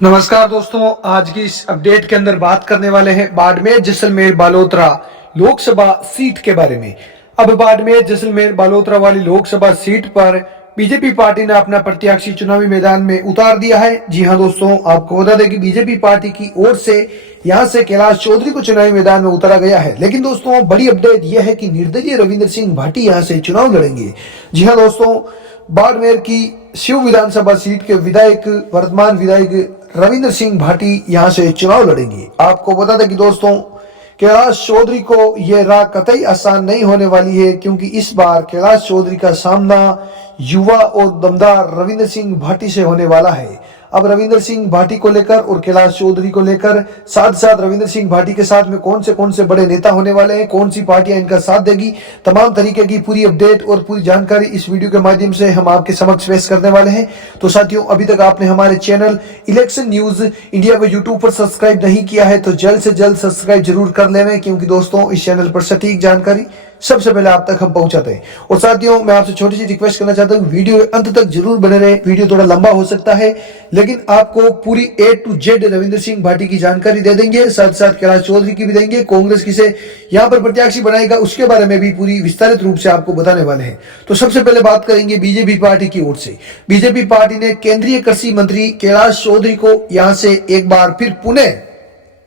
नमस्कार दोस्तों, आज की इस अपडेट के अंदर बात करने वाले हैं बाड़मेर जैसलमेर बालोतरा लोकसभा सीट के बारे में। अब बाड़मेर जैसलमेर बालोतरा वाली लोकसभा सीट पर बीजेपी पार्टी ने अपना प्रत्याशी चुनावी मैदान में उतार दिया है। जी हां दोस्तों, आपको बता दें कि बीजेपी पार्टी की ओर से यहां से कैलाश चौधरी को चुनावी मैदान में उतारा गया है। लेकिन दोस्तों, बड़ी अपडेट यह है कि निर्दलीय रविंद्र सिंह भाटी यहां से चुनाव लड़ेंगे। जी हां दोस्तों, बाड़मेर की शिव विधानसभा सीट के वर्तमान विधायक रविंद्र सिंह भाटी यहां से चुनाव लड़ेंगे। आपको बता दें कि दोस्तों, कैलाश चौधरी को यह राह कतई आसान नहीं होने वाली है, क्योंकि इस बार कैलाश चौधरी का सामना युवा और दमदार रविंद्र सिंह भाटी से होने वाला है। अब रविंद्र सिंह भाटी को लेकर और कैलाश चौधरी को लेकर साथ साथ रविंद्र सिंह भाटी के साथ में कौन से बड़े नेता होने वाले हैं, कौन सी पार्टियां इनका साथ देगी, तमाम तरीके की पूरी अपडेट और पूरी जानकारी इस वीडियो के माध्यम से हम आपके समक्ष पेश करने वाले हैं। तो साथियों, अभी तक आपने हमारे चैनल इलेक्शन न्यूज इंडिया को यूट्यूब पर सब्सक्राइब नहीं किया है तो जल्द से जल्द सब्सक्राइब जरूर कर लें, क्योंकि दोस्तों इस चैनल पर सटीक जानकारी सबसे पहले आप तक हम पहुंचाते हैं। और साथियों, मैं आपसे छोटी सी रिक्वेस्ट करना चाहता हूं, वीडियो अंत तक जरूर बने रहे। वीडियो थोड़ा लंबा हो सकता है, लेकिन आपको पूरी A to Z Ravindra Singh Bhati की जानकारी दे देंगे, साथ साथ कैलाश चौधरी की भी देंगे। कांग्रेस किसे यहां पर प्रत्याशी बनाएगा उसके बारे में भी पूरी विस्तारित रूप से आपको बताने वाले हैं। तो सबसे पहले बात करेंगे बीजेपी पार्टी की ओर से। बीजेपी पार्टी ने केंद्रीय कृषि मंत्री कैलाश चौधरी को यहां से एक बार फिर पुनः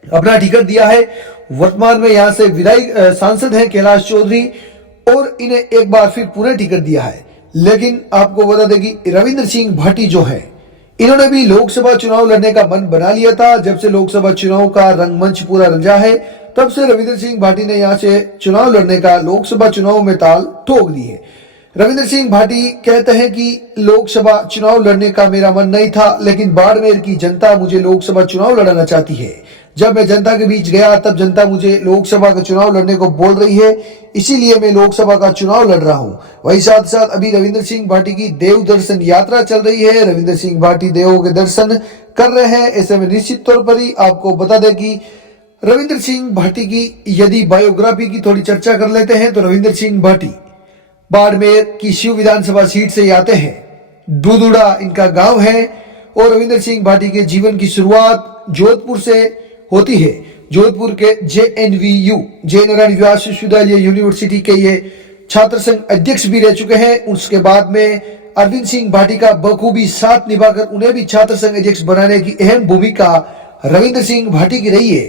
अपना टिकट दिया है। वर्तमान में यहां से विधायक सांसद हैं कैलाश चौधरी, और इन्हें एक बार फिर पुनः टिकट दिया है। लेकिन आपको बता दें कि रविंद्र सिंह भाटी जो है, इन्होंने भी लोकसभा चुनाव लड़ने का मन बना लिया था। जब से लोकसभा चुनाव का रंगमंच पूरा रंजा है, तब से रविंद्र सिंह भाटी ने यहां से चुनाव लड़ने का लोकसभा चुनाव में ताल ठोक दी है। रविंद्र सिंह भाटी कहते हैं कि लोकसभा चुनाव लड़ने का मेरा मन नहीं था, लेकिन बाड़मेर की जनता मुझे लोकसभा चुनाव लड़ाना चाहती है। जब मैं जनता के बीच गया तब जनता मुझे लोकसभा का चुनाव लड़ने को बोल रही है, इसीलिए मैं लोकसभा का चुनाव लड़ रहा हूं। वही साथ साथ अभी रविंद्र सिंह भाटी की देव दर्शन यात्रा चल रही है। रविंद्र सिंह भाटी देवों के दर्शन कर रहे हैं। ऐसे में निश्चित तौर पर ही आपको बता दें कि रविंद्र सिंह भाटी की यदि बायोग्राफी की थोड़ी चर्चा कर लेते हैं तो रविंद्र सिंह भाटी बाड़मेर की शिव विधानसभा सीट से आते हैं। डूडूड़ा इनका गांव है, और रविंद्र सिंह भाटी के जीवन की शुरुआत जोधपुर से होती है। जोधपुर के JNVU जय नारायण व्यास विश्वविद्यालय यूनिवर्सिटी के ये छात्र संघ अध्यक्ष भी रह चुके हैं। उसके बाद में अरविंद सिंह भाटी का बखूबी साथ निभाकर उन्हें भी छात्र संघ अध्यक्ष बनाने की अहम भूमिका रविंद्र सिंह भाटी की रही है।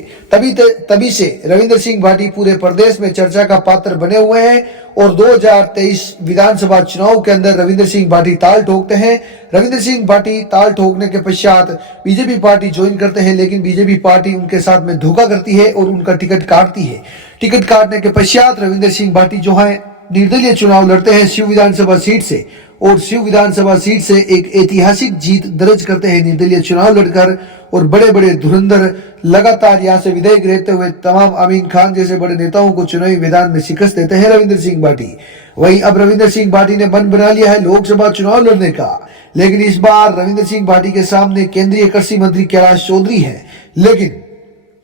तभी से रविंद्र सिंह भाटी पूरे प्रदेश में चर्चा का पात्र बने हुए हैं, और 2023 विधानसभा चुनाव के अंदर रविंद्र सिंह भाटी ताल ठोकते हैं। रविंद्र सिंह भाटी ताल ठोकने के पश्चात बीजेपी पार्टी ज्वाइन करते हैं, लेकिन बीजेपी पार्टी उनके साथ में धोखा करती है और उनका टिकट काटती है। टिकट काटने के पश्चात रविंद्र सिंह भाटी जो है निर्दलीय चुनाव लड़ते हैं शिव विधानसभा सीट से, और शिव विधानसभा सीट से एक ऐतिहासिक जीत दर्ज करते हैं निर्दलीय चुनाव लड़कर। और बड़े बड़े धुरंधर लगातार यहां से विधायक रहते हुए तमाम आमीन खान जैसे बड़े नेताओं को चुनावी मैदान में शिकस्त देते हैं रविंद्र सिंह भाटी। वहीं अब रविंद्र सिंह भाटी ने मन बना लिया है लोकसभा चुनाव लड़ने का, लेकिन इस बार रविंद्र सिंह भाटी के सामने केंद्रीय कृषि मंत्री कैलाश चौधरी है। लेकिन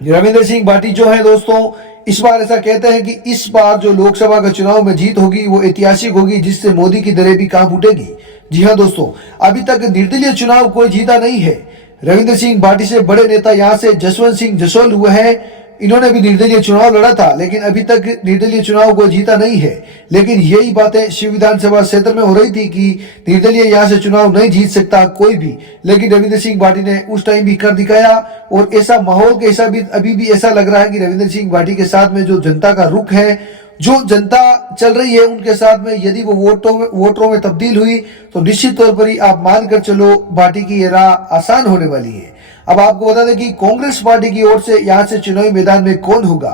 रविंद्र सिंह भाटी जो है दोस्तों, इस बार ऐसा कहते हैं कि इस बार जो लोकसभा का चुनाव में जीत होगी वो ऐतिहासिक होगी, जिससे मोदी की दरें भी कांप उठेगी। जी हां दोस्तों, अभी तक निर्दलीय चुनाव कोई जीता नहीं है। रविंद्र सिंह भाटी से बड़े नेता यहां से जसवंत सिंह जसोल हुए हैं, इन्होंने भी निर्दलीय चुनाव लड़ा था, लेकिन अभी तक निर्दलीय चुनाव को जीता नहीं है। लेकिन यही बातें शिव विधानसभा क्षेत्र में हो रही थी कि निर्दलीय यहां से चुनाव नहीं जीत सकता कोई भी, लेकिन रविंद्र सिंह भाटी ने उस टाइम भी कर दिखाया। और ऐसा माहौल के हिसाब भी अभी भी ऐसा लग रहा है कि रविंद्र सिंह भाटी के साथ में जो जनता का रुख है, जो जनता चल रही है उनके साथ में, यदि वो वोटरों में तब्दील हुई तो निश्चित तौर पर ही आप मानकर चलो भाटी की ये राह आसान होने वाली है। अब आपको बता दें कि कांग्रेस पार्टी की ओर से यहां से चुनावी मैदान में कौन होगा।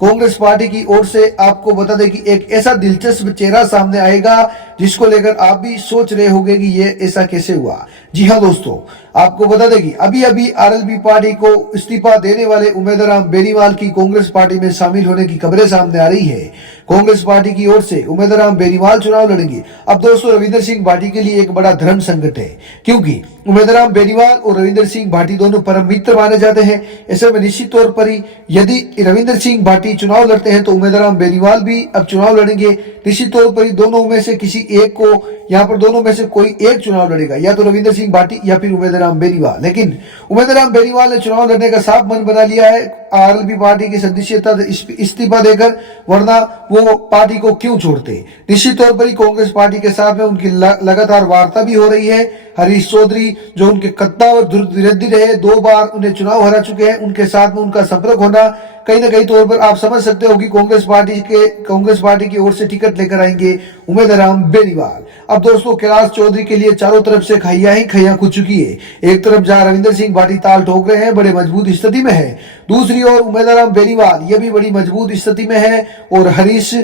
कांग्रेस पार्टी की ओर से आपको बता दें कि एक ऐसा दिलचस्प चेहरा सामने आएगा जिसको लेकर आप भी सोच रहे होंगे कि ये ऐसा कैसे हुआ। जी हां दोस्तों, आपको बता दें कि अभी अभी RLP पार्टी को इस्तीफा देने वाले उम्मीदवार बेनीवाल की कांग्रेस पार्टी में शामिल होने की खबरें सामने आ रही है। कांग्रेस पार्टी की ओर से उम्मीदवार बेनीवाल चुनाव लड़ेंगे। अब दोस्तों, रविंद्र सिंह भाटी के लिए एक बड़ा धर्म संकट है, क्योंकि उम्मीदवार बेनीवाल और रविंद्र सिंह भाटी दोनों परम मित्र माने जाते हैं। ऐसे में निश्चित तौर पर ही यदि रविंद्र सिंह भाटी चुनाव लड़ते हैं तो उम्मीदवार बेनीवाल भी अब चुनाव लड़ेंगे। निश्चित तौर पर दोनों में से किसी एक को यहाँ पर दोनों में से कोई एक चुनाव लड़ेगा, या तो रविंद्र सिंह भाटी या फिर उमेद राम बेनीवाल। लेकिन उमेद राम बेनीवाल ने चुनाव लड़ने का साफ मन बना लिया है आरएलपी पार्टी की सदस्यता इस्तीफा देकर, वरना वो पार्टी को क्यों छोड़ते। निश्चित तौर पर ही कांग्रेस पार्टी के साथ में उनकी लगातार वार्ता भी हो रही है। हरीश चौधरी जो उनके कट्टा और विरोधी रहे, 2 बार उन्हें चुनाव हरा चुके हैं, उनके साथ में उनका संपर्क होना कहीं ना कहीं तौर पर आप समझ सकते हो कि कांग्रेस पार्टी की ओर से टिकट लेकर आएंगे उमेद राम बेनीवाल। अब दोस्तों कैलाश चौधरी के लिए चारों तरफ से खैया ही खैया खुद चुकी है। एक तरफ जहां रविंद्र सिंह भाटी ताल ठोक रहे हैं, बड़े मजबूत स्थिति में है, दूसरी ओर उमेद राम बेनीवाल ये भी बड़ी मजबूत स्थिति में है और हरीश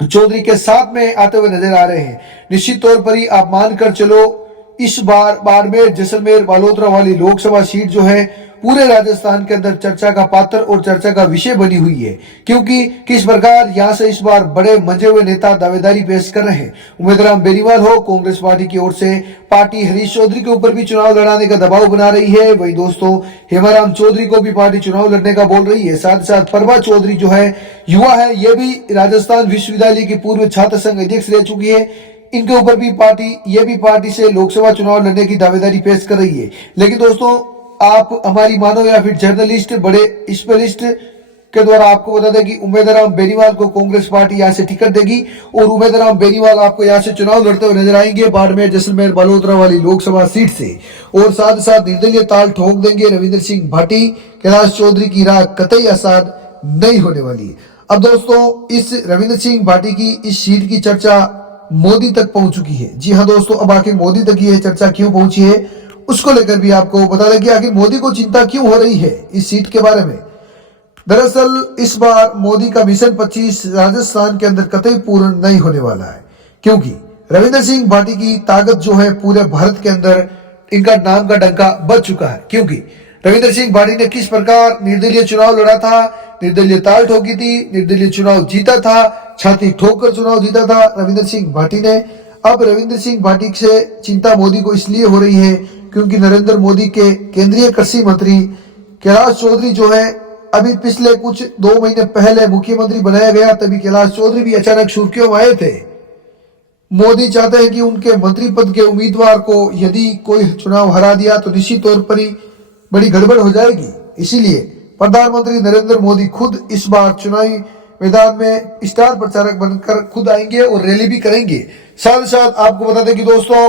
चौधरी के साथ में आते हुए नजर आ रहे हैं। निश्चित तौर पर ही आप मानकर चलो इस बार बाड़मेर जैसलमेर बालोतरा वाली लोकसभा सीट जो है पूरे राजस्थान के अंदर चर्चा का पात्र और चर्चा का विषय बनी हुई है, क्योंकि किस प्रकार यहां से इस बार बड़े मंजे हुए नेता दावेदारी पेश कर रहे हैं। उमेद राम बेनीवाल हो, कांग्रेस पार्टी की ओर से पार्टी हरीश चौधरी के ऊपर भी चुनाव लड़ाने का दबाव बना रही है। वही दोस्तों हेमाराम चौधरी को भी पार्टी चुनाव लड़ने का बोल रही है। साथ साथ प्रभा चौधरी जो है युवा है, ये भी राजस्थान विश्वविद्यालय की पूर्व छात्र संघ अध्यक्ष रह चुकी है, इनके ऊपर भी पार्टी से लोकसभा चुनाव लड़ने की दावेदारी पेश कर रही है। लेकिन दोस्तों आप हमारी मानो या फिर जर्नलिस्ट बड़े स्पेशलिस्ट के द्वारा आपको बता दें कि उमेद राम बेनीवाल को कांग्रेस पार्टी यहाँ से टिकट देगी और उमेद राम बेनीवाल आपको यहाँ से चुनाव लड़ते हुए नजर आएंगे बाड़मेर जैसलमेर बालोतरा वाली लोकसभा सीट से, और साथ साथ निर्दलीय ताल ठोक देंगे रविंद्र सिंह भाटी। कैलाश चौधरी की राह कतई आसान नहीं होने वाली। अब दोस्तों इस रविंद्र सिंह भाटी की इस सीट की चर्चा मोदी तक पहुंच चुकी है। जी हाँ दोस्तों, अब आखिर मोदी तक ये चर्चा क्यों पहुंची है उसको लेकर भी आपको बता दें कि आखिर मोदी को चिंता क्यों हो रही है इस सीट के बारे में। दरअसल इस बार मोदी का मिशन 25 राजस्थान के अंदर कतई पूर्ण नहीं होने वाला है, क्योंकि रविंद्र सिंह भाटी की ताकत जो है पूरे भारत के अंदर इनका नाम का डंका बज चुका है। क्योंकि रविंद्र सिंह भाटी ने किस प्रकार निर्दलीय चुनाव लड़ा था, निर्दलीय ताल ठोकी थी, निर्दलीय चुनाव जीता था, छाती ठोक कर चुनाव जीता था रविंद्र सिंह भाटी ने। अब रविंद्र सिंह भाटी से चिंता मोदी को इसलिए हो रही है क्योंकि नरेंद्र मोदी के केंद्रीय कृषि मंत्री कैलाश चौधरी जो है अभी पिछले कुछ 2 महीने पहले मुख्यमंत्री बनाया गया, तभी कैलाश चौधरी भी अचानक सुर्खियों में आए थे। मोदी चाहते हैं कि उनके मंत्री पद के उम्मीदवार को यदि कोई चुनाव हरा दिया तो निश्चित तौर पर ही बड़ी गड़बड़ हो जाएगी। इसीलिए प्रधानमंत्री नरेंद्र मोदी खुद इस बार चुनावी मैदान में स्टार प्रचारक बनकर खुद आएंगे और रैली भी करेंगे। साथ साथ आपको बता दें कि दोस्तों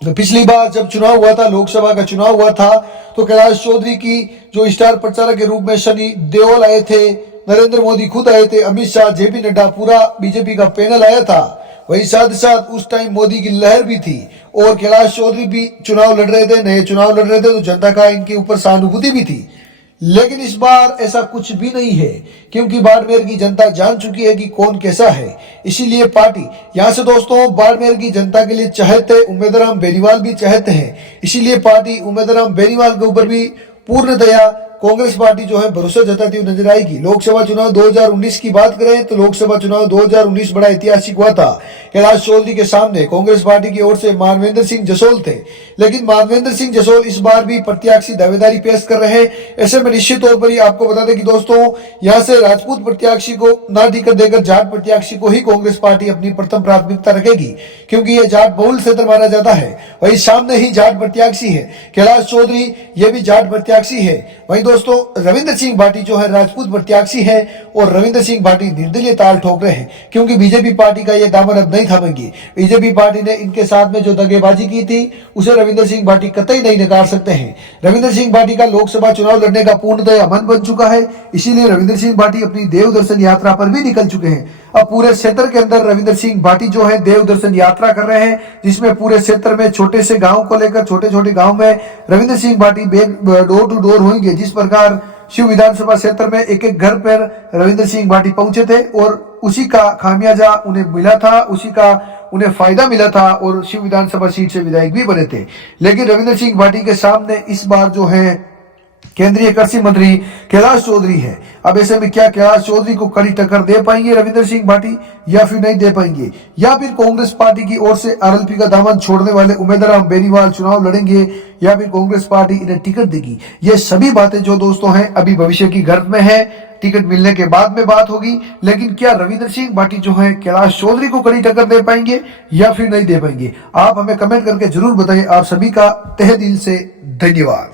पिछली बार जब चुनाव हुआ था, लोकसभा का चुनाव हुआ था, तो कैलाश चौधरी की जो स्टार प्रचारक के रूप में सनी देओल आए थे, नरेंद्र मोदी खुद आए थे, अमित शाह, जेपी नड्डा, पूरा बीजेपी का पैनल आया था। वही साथ साथ उस टाइम मोदी की लहर भी थी और कैलाश चौधरी भी चुनाव लड़ रहे थे, नए चुनाव लड़ रहे थे, तो जनता का इनके ऊपर सहानुभूति भी थी। लेकिन इस बार ऐसा कुछ भी नहीं है, क्योंकि बाड़मेर की जनता जान चुकी है कि कौन कैसा है। इसीलिए पार्टी यहां से दोस्तों बाड़मेर की जनता के लिए चाहते उमेद राम बेनीवाल भी चाहते हैं, इसीलिए पार्टी उमेद राम बेनीवाल के ऊपर भी पूर्णतया कांग्रेस पार्टी जो है भरोसा जताती हुई नजर आएगी। लोकसभा चुनाव 2019 की बात करें तो लोकसभा चुनाव 2019 बड़ा ऐतिहासिक हुआ था। कैलाश चौधरी के सामने कांग्रेस पार्टी की ओर से मानवेंद्र सिंह जसोल थे, लेकिन मानवेंद्र सिंह जसोल इस बार भी प्रत्याशी दावेदारी पेश कर रहे हैं। ऐसे में निश्चित तौर पर ही आपको बता दें कि दोस्तों यहाँ से राजपूत प्रत्याशी को ना टिकट देकर जाट प्रत्याशी को ही कांग्रेस पार्टी अपनी प्रथम प्राथमिकता रखेगी, क्योंकि ये जाट बहुल क्षेत्र माना जाता है। वही सामने ही जाट प्रत्याशी है कैलाश चौधरी, ये भी जाट प्रत्याशी है। वही दोस्तों रविंद्र सिंह भाटी जो है राजपूत प्रत्याशी है और रविंद्र सिंह भाटी निर्दलीय ताल ठोक रहे हैं, क्योंकि बीजेपी पार्टी का ये दामन अब नहीं थामेंगी। बीजेपी पार्टी ने इनके साथ में जो दगेबाजी की थी उसे रविंद्र सिंह भाटी कतई नहीं नकार सकते हैं। रविंद्र सिंह भाटी का लोकसभा चुनाव लड़ने का पूर्णतया मन बन चुका है, इसीलिए रविंद्र सिंह भाटी अपनी देव दर्शन यात्रा पर भी निकल चुके हैं। अब पूरे क्षेत्र के अंदर रविंद्र सिंह भाटी जो है देव दर्शन यात्रा कर रहे हैं, जिसमें पूरे क्षेत्र में छोटे से गांव को लेकर छोटे छोटे गांव में Ravindra Singh Bhati door to door होंगे। जिस प्रकार शिव विधानसभा क्षेत्र में एक एक घर पर रविंद्र सिंह भाटी पहुंचे थे और उसी का खामियाजा उन्हें मिला था, उसी का उन्हें फायदा मिला था और शिव विधानसभा सीट से विधायक भी बने थे। लेकिन रविंद्र सिंह भाटी के सामने इस बार जो है केंद्रीय कृषि मंत्री कैलाश चौधरी है। अब ऐसे में क्या कैलाश चौधरी को कड़ी टक्कर दे पाएंगे रविंद्र सिंह भाटी या फिर नहीं दे पाएंगे, या फिर कांग्रेस पार्टी की ओर से आरएलपी का दामन छोड़ने वाले उम्मीदवार राम बेनीवाल चुनाव लड़ेंगे, या फिर कांग्रेस पार्टी इन्हें टिकट देगी। ये सभी बातें जो दोस्तों हैं अभी भविष्य की गर्भ में है, टिकट मिलने के बाद में बात होगी। लेकिन क्या रविंद्र सिंह भाटी जो है कैलाश चौधरी को कड़ी टक्कर दे पाएंगे या फिर नहीं दे पाएंगे, आप हमें कमेंट करके जरूर बताइए। आप सभी का तहे दिल से धन्यवाद।